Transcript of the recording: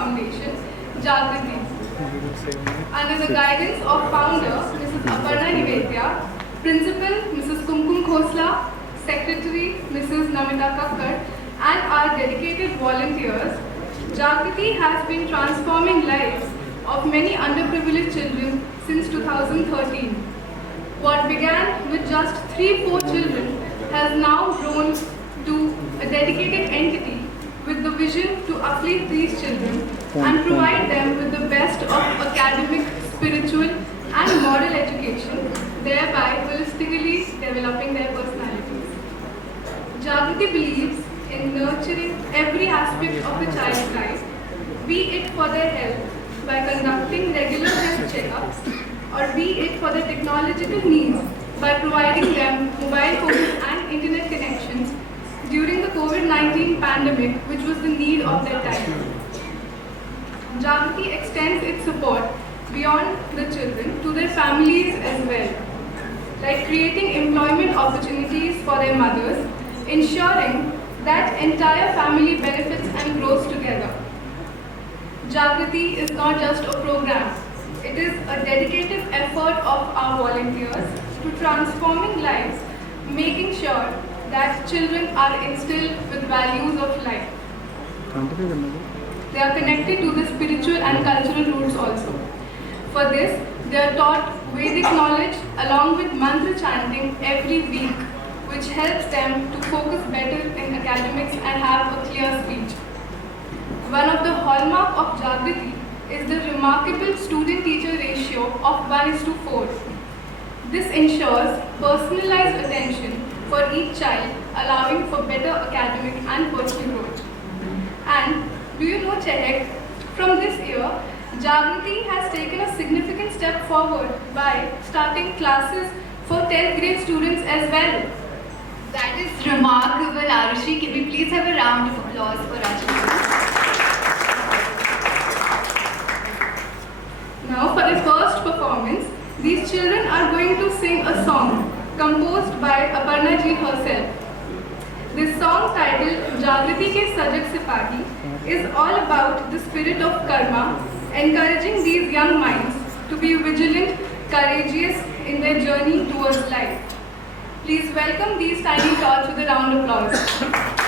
Foundation, Jagriti. Under the guidance of founder, Mrs. Aparna Nivedya, Principal, Mrs. Kumkum Khosla, Secretary, Mrs. Namita Kakkar, and our dedicated volunteers, Jagriti has been transforming lives of many underprivileged children since 2013. What began with just 3-4 children has now grown to a dedicated entity with the vision to uplift these children and provide them with the best of academic, spiritual and moral education, thereby holistically developing their personalities. Jagriti believes in nurturing every aspect of a child's life, be it for their health by conducting regular health checkups, or be it for their technological needs by providing them mobile phones and internet connections during the COVID-19 pandemic, which was the need of their time. Jagriti extends its support beyond the children to their families as well, like creating employment opportunities for their mothers, ensuring that entire family benefits and grows together. Jagriti is not just a program, it is a dedicated effort of our volunteers to transforming lives, making sure that children are instilled with values of life. They are connected to the spiritual and cultural roots also. For this, they are taught Vedic knowledge along with mantra chanting every week, which helps them to focus better in academics and have a clear speech. One of the hallmark of Jagriti is the remarkable student-teacher ratio of 1:4. This ensures personalized attention for each child, allowing for better academic and personal growth. And do you know, Chehek, from this year, Jagriti has taken a significant step forward by starting classes for 10th grade students as well. That is remarkable, Arushi. Can we please have a round of applause for Arushi? Now for the first performance, these children are going to sing a song composed by Aparna ji herself. This song titled Jagriti Ke Sajak Sipahi is all about the spirit of karma, encouraging these young minds to be vigilant, courageous in their journey towards life. Please welcome these tiny tots with a round of applause.